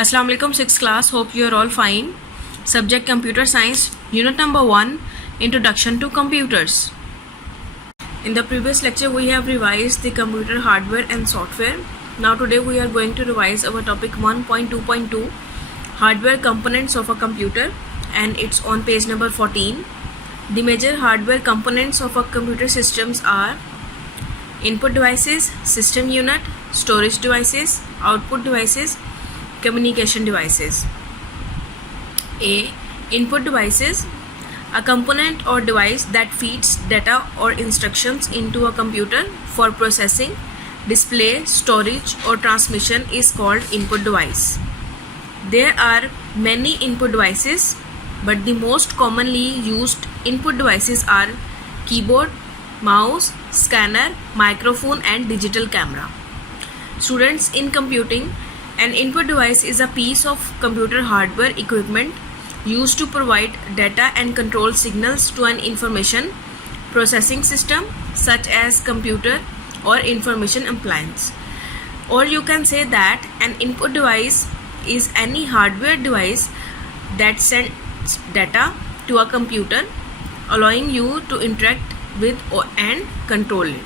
Assalamu alaikum, 6th class. Hope you are all fine. Subject Computer Science, Unit number 1, Introduction to Computers. In the previous lecture, we have revised the computer hardware and software. Now today we are going to revise our topic 1.2.2, Hardware Components of a Computer, and it's on page number 14. The major hardware components of a computer systems are input devices, system unit, storage devices, output devices, communication devices. A. Input devices. A component or device that feeds data or instructions into a computer for processing, display, storage or transmission is called input device. There are many input devices, but the most commonly used input devices are keyboard, mouse, scanner, microphone and digital camera. Students, in computing, an input device is a piece of computer hardware equipment used to provide data and control signals to an information processing system such as computer or information appliance. Or you can say that an input device is any hardware device that sends data to a computer, allowing you to interact with and control it.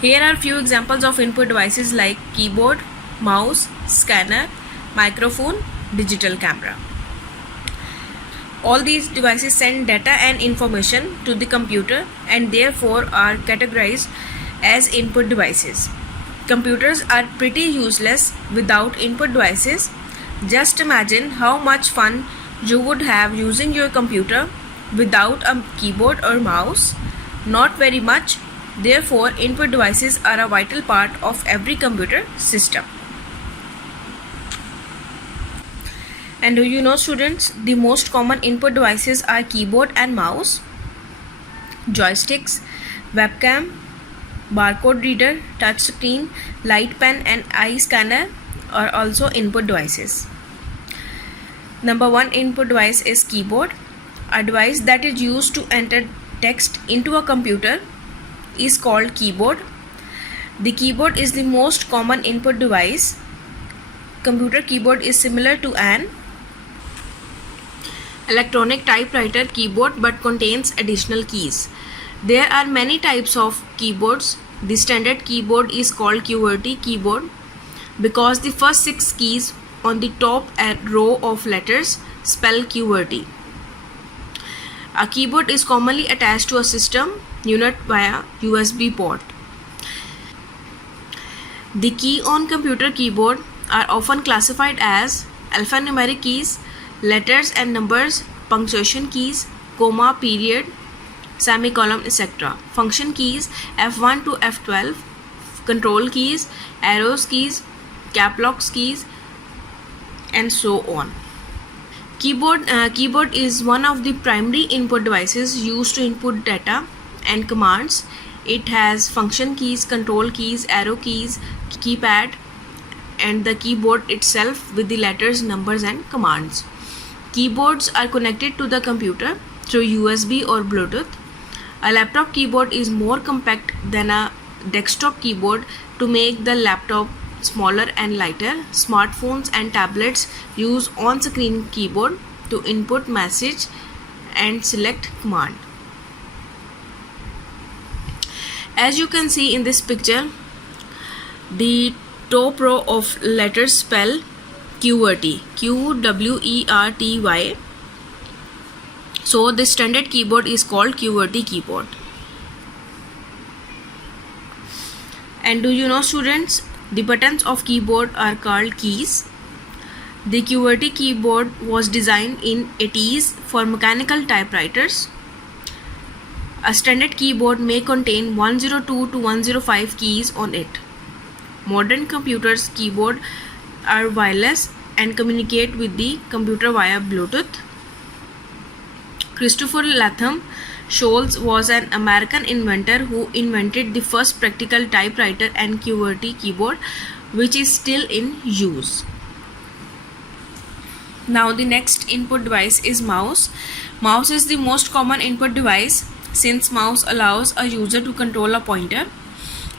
Here are few examples of input devices like keyboard, mouse, scanner, microphone, digital camera. All these devices send data and information to the computer and therefore are categorized as input devices. Computers are pretty useless without input devices. Just imagine how much fun you would have using your computer without a keyboard or mouse. Not very much. Therefore, input devices are a vital part of every computer system. And do you know, students, the most common input devices are keyboard and mouse, joysticks, webcam, barcode reader, touch screen, light pen and eye scanner are also input devices. Number 1 input device is keyboard. A device that is used to enter text into a computer is called keyboard. The keyboard is the most common input device. Computer keyboard is similar to an electronic typewriter keyboard but contains additional keys. There are many types of keyboards. The standard keyboard is called QWERTY keyboard because the first 6 keys on the top row of letters spell QWERTY. A keyboard is commonly attached to a system unit via USB port. The key on computer keyboard are often classified as alphanumeric keys, letters and numbers, punctuation keys, comma, period, semicolon, etc. Function keys F1 to F12, control keys, arrows keys, cap locks keys, and so on. Keyboard is one of the primary input devices used to input data and commands. It has function keys, control keys, arrow keys, keypad, and the keyboard itself with the letters, numbers, and commands. Keyboards are connected to the computer through USB or Bluetooth. A laptop keyboard is more compact than a desktop keyboard to make the laptop smaller and lighter. Smartphones and tablets use on-screen keyboard to input message and select command. As you can see in this picture, the top row of letters spell QWERTY, QWERTY. So the standard keyboard is called QWERTY keyboard. And do you know, students, the buttons of keyboard are called keys. The QWERTY keyboard was designed in 80s for mechanical typewriters. A standard keyboard may contain 102 to 105 keys on it. Modern computers' keyboard are wireless and communicate with the computer via Bluetooth. Christopher Latham Sholes was an American inventor who invented the first practical typewriter and QWERTY keyboard, which is still in use. Now the next input device is mouse. Mouse is the most common input device since mouse allows a user to control a pointer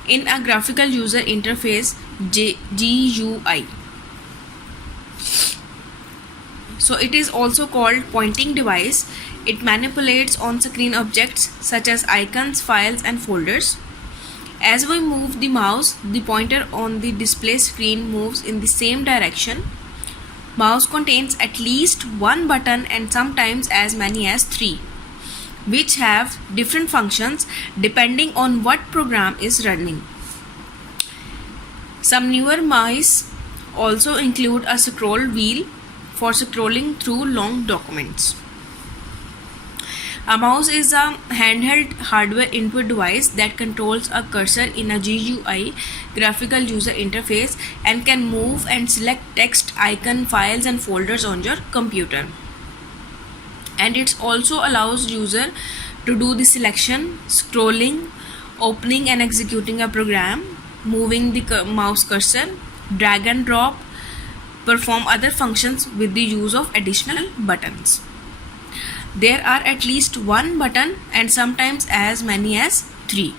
in a graphical user interface GUI. So it is also called pointing device. It manipulates on-screen objects such as icons, files, and folders. As we move the mouse, the pointer on the display screen moves in the same direction. Mouse contains at least one button and sometimes as many as 3, which have different functions depending on what program is running. Some newer mice also include a scroll wheel for scrolling through long documents. A mouse is a handheld hardware input device that controls a cursor in a GUI, graphical user interface, and can move and select text, icon, files, and folders on your computer. And it also allows user to do the selection, scrolling, opening and executing a program, moving the mouse cursor, drag and drop, perform other functions with the use of additional buttons. There are at least one button and sometimes as many as 3.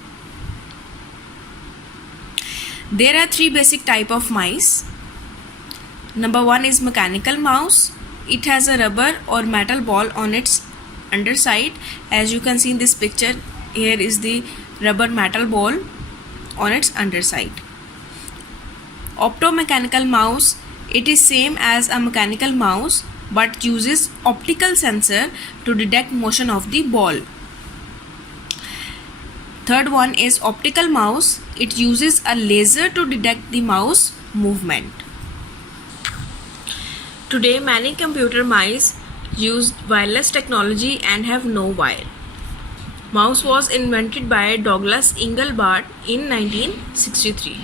There are 3 basic type of mice. Number 1 is mechanical mouse. It has a rubber or metal ball on its underside. As you can see in this picture, here is the rubber metal ball on its underside. Optomechanical mouse. It is same as a mechanical mouse but uses optical sensor to detect motion of the ball. Third one is optical mouse. It uses a laser to detect the mouse movement. Today many computer mice use wireless technology and have no wire. Mouse was invented by Douglas Engelbart in 1963.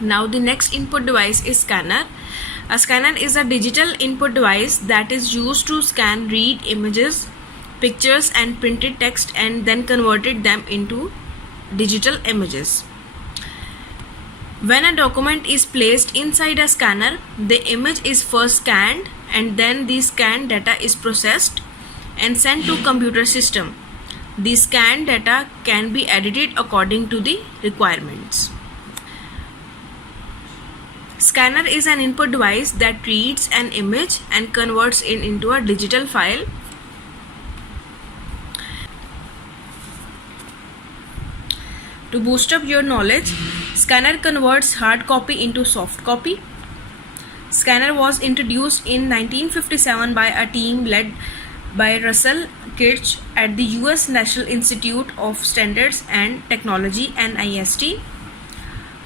Now the next input device is scanner. A scanner is a digital input device that is used to scan, read images, pictures and printed text and then converted them into digital images. When a document is placed inside a scanner, the image is first scanned and then the scanned data is processed and sent to computer system. The scanned data can be edited according to the requirements. Scanner is an input device that reads an image and converts it into a digital file. To boost up your knowledge, scanner converts hard copy into soft copy. Scanner was introduced in 1957 by a team led by Russell Kirch at the US National Institute of Standards and Technology (NIST).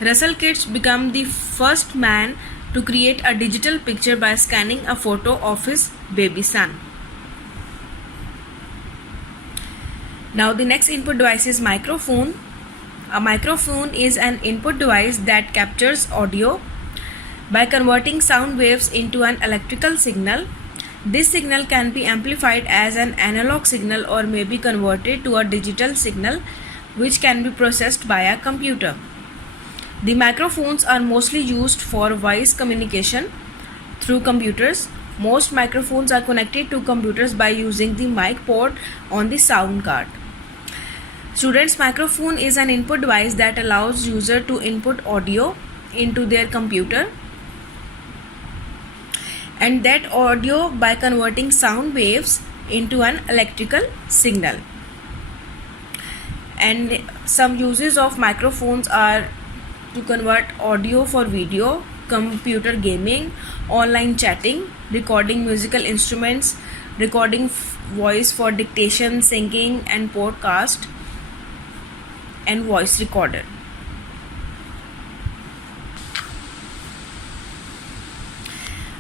Russell Kirch became the first man to create a digital picture by scanning a photo of his baby son. Now the next input device is microphone. A microphone is an input device that captures audio by converting sound waves into an electrical signal. This signal can be amplified as an analog signal or may be converted to a digital signal which can be processed by a computer. The microphones are mostly used for voice communication through computers. Most microphones are connected to computers by using the mic port on the sound card. Students' microphone is an input device that allows user to input audio into their computer and that audio by converting sound waves into an electrical signal. And some uses of microphones are to convert audio for video, computer gaming, online chatting, recording musical instruments, recording voice for dictation, singing and podcast, and voice recorder.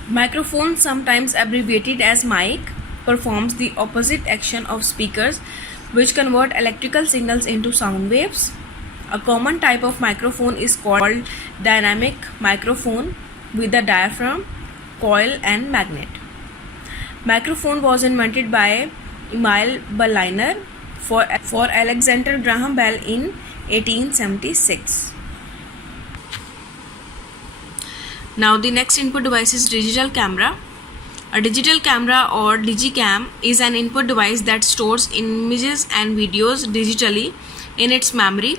Microphone, sometimes abbreviated as mic, performs the opposite action of speakers which convert electrical signals into sound waves. A common type of microphone is called dynamic microphone with a diaphragm, coil and magnet. Microphone was invented by Emil Berliner for Alexander Graham Bell in 1876. Now the next input device is digital camera. A digital camera or digicam is an input device that stores images and videos digitally in its memory,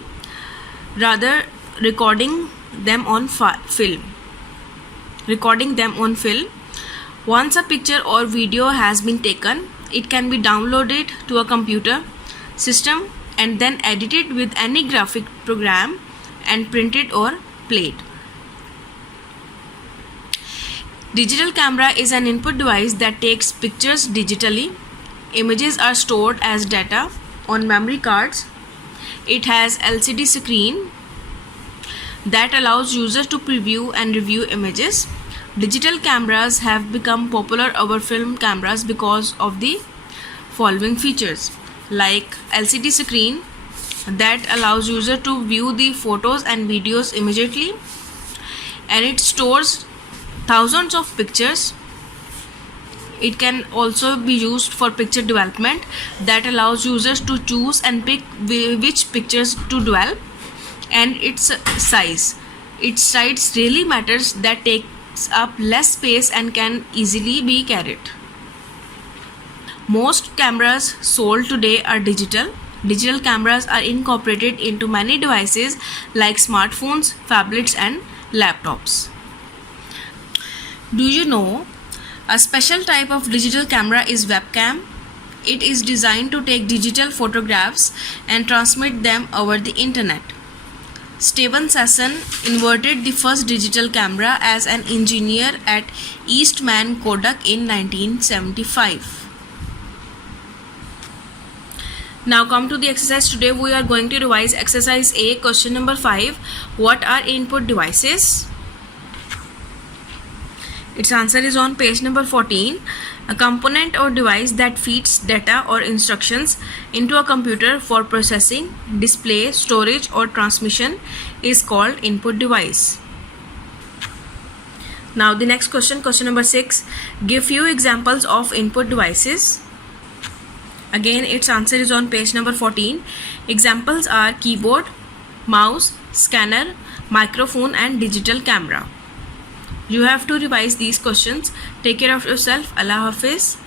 rather recording them on film. Once a picture or video has been taken, it can be downloaded to a computer system and then edited with any graphic program and printed or played. Digital camera is an input device that takes pictures digitally. Images are stored as data on memory cards. It has LCD screen that allows users to preview and review images. Digital cameras have become popular over film cameras because of the following features, like LCD screen that allows user to view the photos and videos immediately, and it stores thousands of pictures. It can also be used for picture development that allows users to choose and pick which pictures to develop, and its size. Its size really matters, that takes up less space and can easily be carried. Most cameras sold today are digital. Digital cameras are incorporated into many devices like smartphones, tablets, and laptops. Do you know a special type of digital camera is webcam? It is designed to take digital photographs and transmit them over the internet. Steven Sasson invented the first digital camera as an engineer at Eastman Kodak in 1975. Now come to the exercise. Today we are going to revise exercise A, question number 5. What are input devices? Its answer is on page number 14. A component or device that feeds data or instructions into a computer for processing, display, storage, or transmission is called input device. Now the next question, question number 6. Give few examples of input devices. Again, its answer is on page number 14. Examples are keyboard, mouse, scanner, microphone, and digital camera. You have to revise these questions. Take care of yourself. Allah Hafiz.